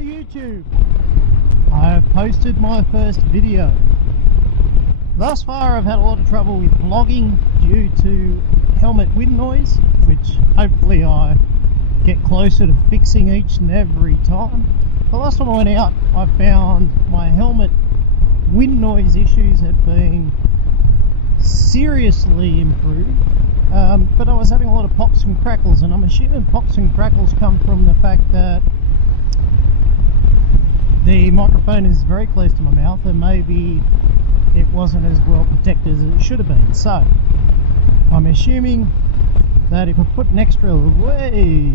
YouTube, I have posted my first video. Thus far I've had a lot of trouble with vlogging due to helmet wind noise, which hopefully I get closer to fixing each and every time. The last time I went out I found my helmet wind noise issues had been seriously improved, but I was having a lot of pops and crackles, and I'm assuming pops and crackles come from the fact that the microphone is very close to my mouth and maybe it wasn't as well protected as it should have been. So I'm assuming that if I put an extra way,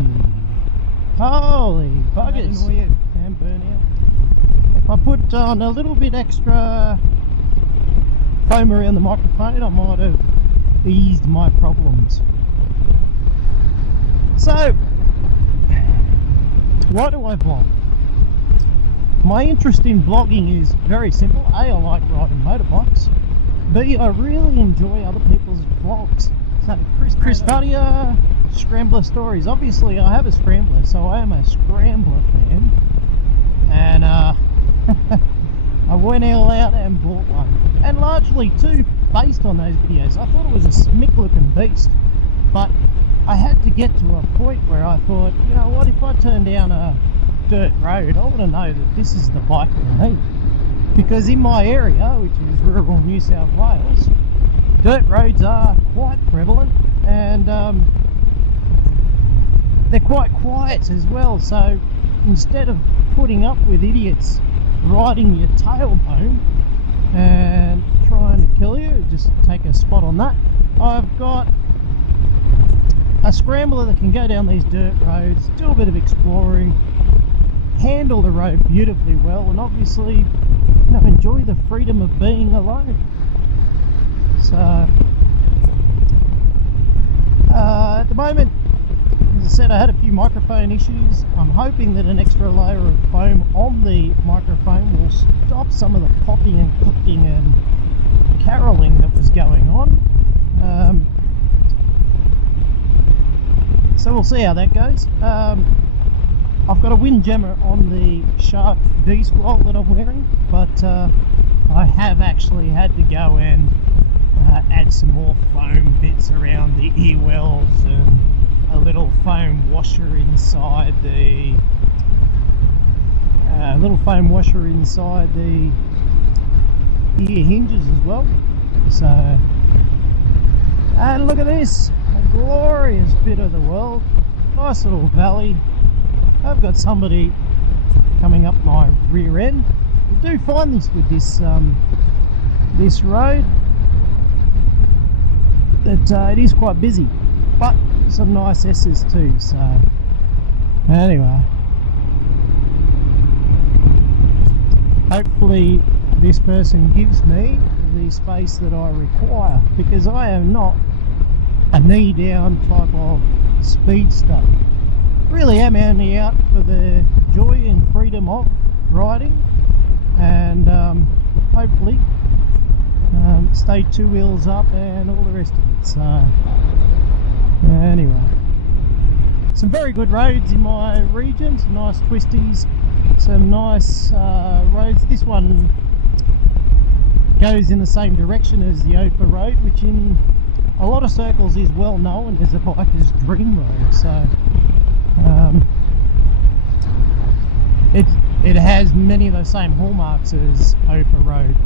holy buggers, and burn out. If I put on a little bit extra foam around the microphone, I might have eased my problems. So why do I vlog? My interest in vlogging is very simple. A, I like riding motorbikes. B, I really enjoy other people's vlogs. So Chris Vadia, Scrambler Stories. Obviously I have a Scrambler, so I am a Scrambler fan. And I went all out and bought one. And largely too, based on those videos. I thought it was a smick looking beast. But I had to get to a point where I thought, you know what, if I turn down a dirt road, I want to know that this is the bike for me, because in my area, which is rural New South Wales, dirt roads are quite prevalent, and they're quite quiet as well. So instead of putting up with idiots riding your tailbone and trying to kill you, just take a spot on that, I've got a Scrambler that can go down these dirt roads, do a bit of exploring, handle the road beautifully well, and obviously, you know, enjoy the freedom of being alone. So at the moment, as I said, I had a few microphone issues. I'm hoping that an extra layer of foam on the microphone will stop some of the popping and clicking and caroling that was going on. So we'll see how that goes. I've got a windjammer on the Shark D-Scroll that I'm wearing, but I have actually had to go and add some more foam bits around the ear wells and a little foam washer inside the ear hinges as well. So, and look at this, a glorious bit of the world, nice little valley. I've got somebody coming up my rear end. I do find this with this this road that it is quite busy, but some nice S's too. So anyway, hopefully this person gives me the space that I require, because I am not a knee down type of speedster. Really am only out for the joy and freedom of riding, and hopefully stay two wheels up and all the rest of it. So anyway, some very good roads in my region, some nice twisties, some nice roads. This one goes in the same direction as the Ophir Road, which in a lot of circles is well known as a biker's dream road. So it has many of those same hallmarks as Ophir Road.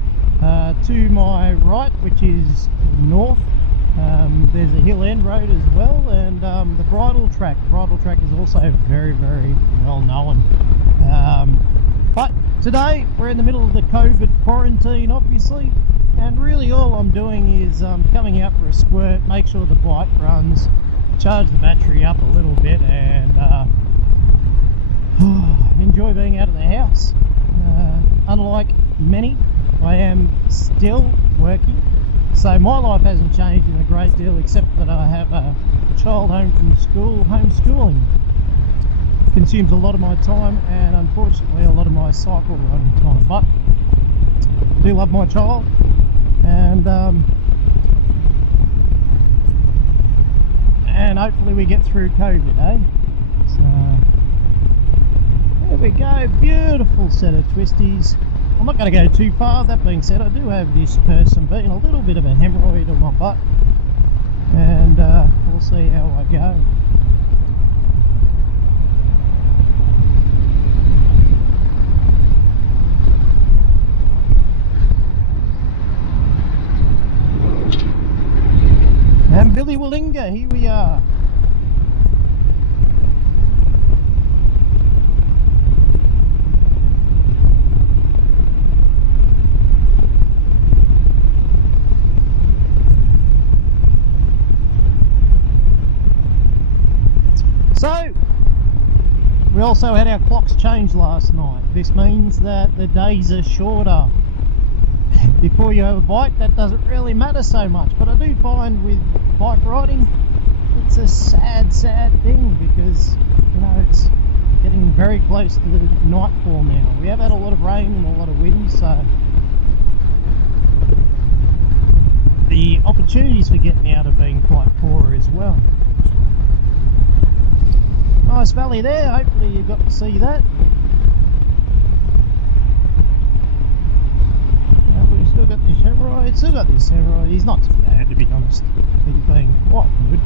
To my right, which is north, there's a hill end road as well, and the bridle track. The bridle track is also very, very well known. But today we're in the middle of the COVID quarantine, obviously, and really all I'm doing is coming out for a squirt, make sure the bike runs, charge the battery up a little bit, and enjoy being out of the house. Unlike many, I am still working, so my life hasn't changed in a great deal, except that I have a child home from school. Homeschooling consumes a lot of my time, and unfortunately a lot of my cycle running time, but I do love my child, and hopefully we get through COVID, eh? So there we go, beautiful set of twisties. I'm not going to go too far. That being said, I do have this person being a little bit of a hemorrhoid on my butt, and we'll see how I go. And Billywillinga, here we are. So, we also had our clocks changed last night. This means that the days are shorter. Before you have a bike, that doesn't really matter so much, but I do find with bike riding, it's a sad thing, because, you know, it's getting very close to the nightfall now. We have had a lot of rain and a lot of wind, so the opportunities for getting out have been quite poor as well. Nice valley there, hopefully you got to see that. We've still got this hemorrhoid, he's not too bad to be honest, he's been quite good.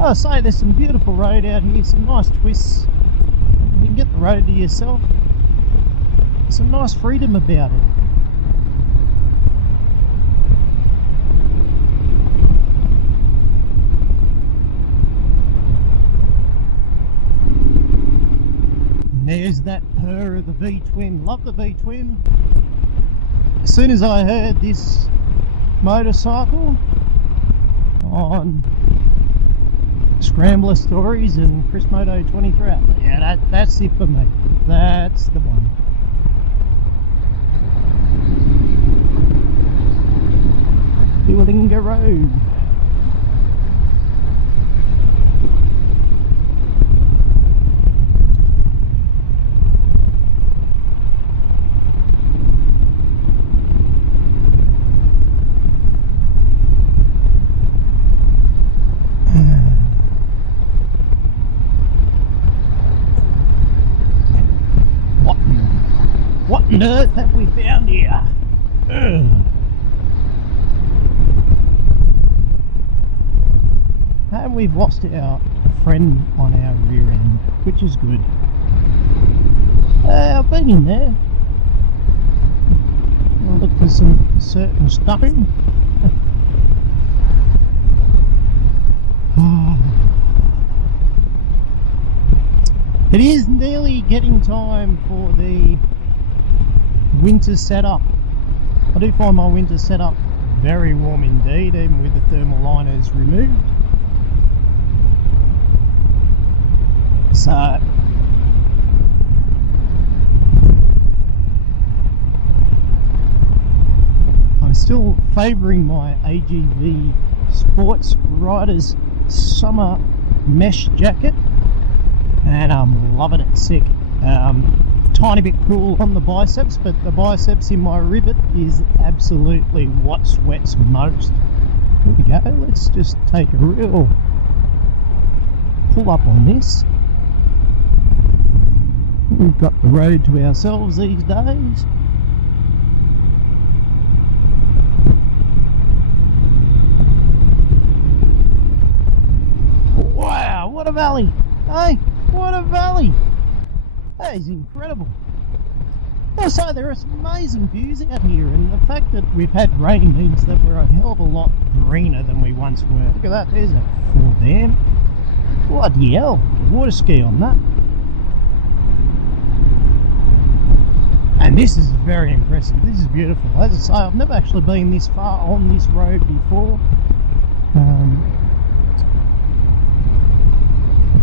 I say there's some beautiful road out here, some nice twists. You can get the road to yourself. Some nice freedom about it. And there's that purr of the V-twin. Love the V-twin. As soon as I heard this motorcycle on Scrambler Stories and Chris Moto 23, yeah, that's it for me. That's the one. Billywillinga Road. What on earth have we found here? Ugh. And we've lost our friend on our rear end, which is good. I've been in there. I'll look for some certain stuffing. It is nearly getting time for the winter setup. I do find my winter setup very warm indeed, even with the thermal liners removed. So I'm still favouring my AGV Sports Riders summer mesh jacket, and I'm loving it sick. Tiny bit cool on the biceps, but the biceps in my rivet is absolutely what sweats most. Here we go, let's just take a real pull up on this. We've got the road to ourselves these days. Wow, what a valley! Hey, what a valley! That is incredible. Also, there are some amazing views out here, and the fact that we've had rain means that we're a hell of a lot greener than we once were. Look at that, there's a full dam. Bloody hell, water ski on that. And this is very impressive, this is beautiful. As I say, I've never actually been this far on this road before.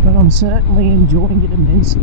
But I'm certainly enjoying it immensely.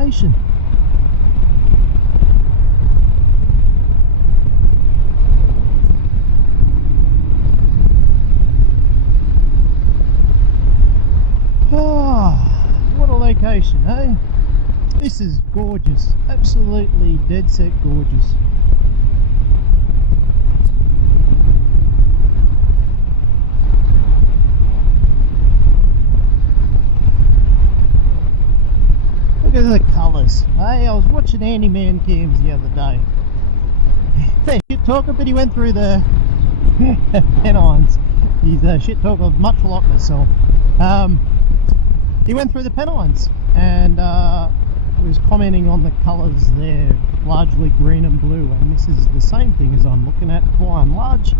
location. Oh, what a location, eh? This is gorgeous, absolutely dead set gorgeous. Look at the colours. Hey, I was watching Andy Man cams the other day. Hey, shit talker, but he went through the Pennines. He's a shit talker, much like myself. He went through the Pennines and was commenting on the colours there, largely green and blue, and this is the same thing as I'm looking at by and large,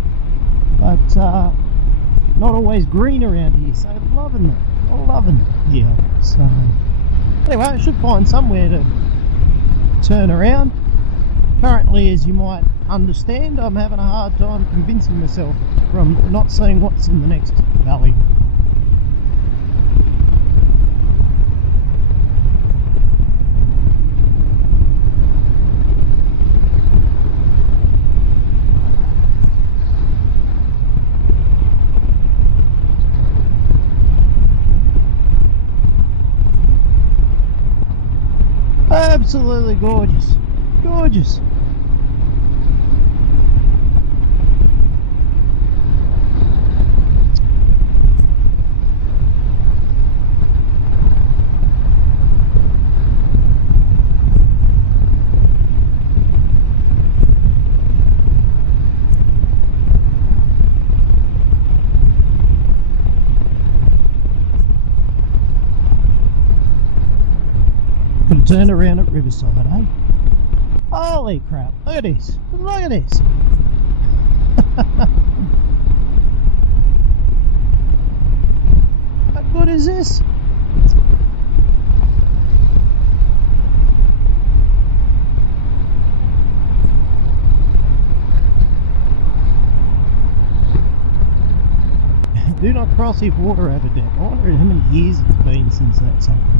but not always green around here, so loving it here. So anyway, I should find somewhere to turn around. Currently, as you might understand, I'm having a hard time convincing myself from not seeing what's in the next valley. Absolutely gorgeous, gorgeous. Could turn around at Riverside, eh? Holy crap, look at this, look at this. How good is this? Do not cross if water over deck. I wonder how many years it's been since that's happened.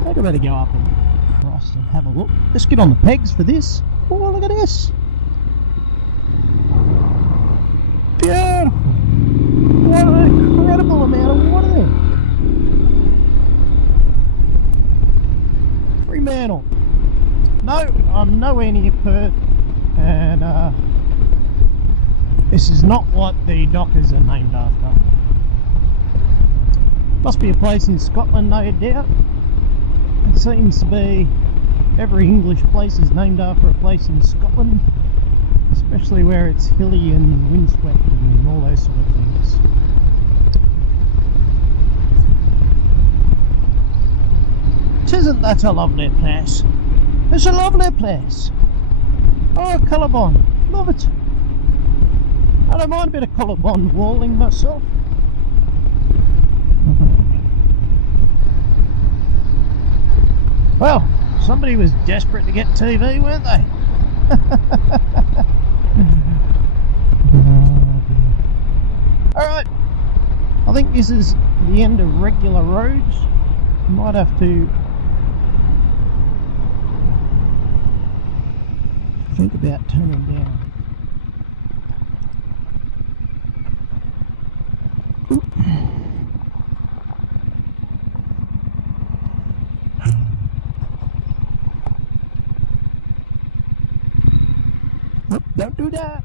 I think I better go up and cross and have a look. Let's get on the pegs for this. Oh, look at this. Beautiful. What an incredible amount of water there. Fremantle. No, I'm nowhere near Perth, and this is not what the Dockers are named after. Must be a place in Scotland, no doubt. It seems to be every English place is named after a place in Scotland, especially where it's hilly and windswept and all those sort of things. Isn't that a lovely place? It's a lovely place. Oh, Colorbond, love it. I don't mind a bit of Colorbond walling myself. Well, somebody was desperate to get TV, weren't they? Alright, I think this is the end of regular roads. Might have to think about turning down. Don't do that.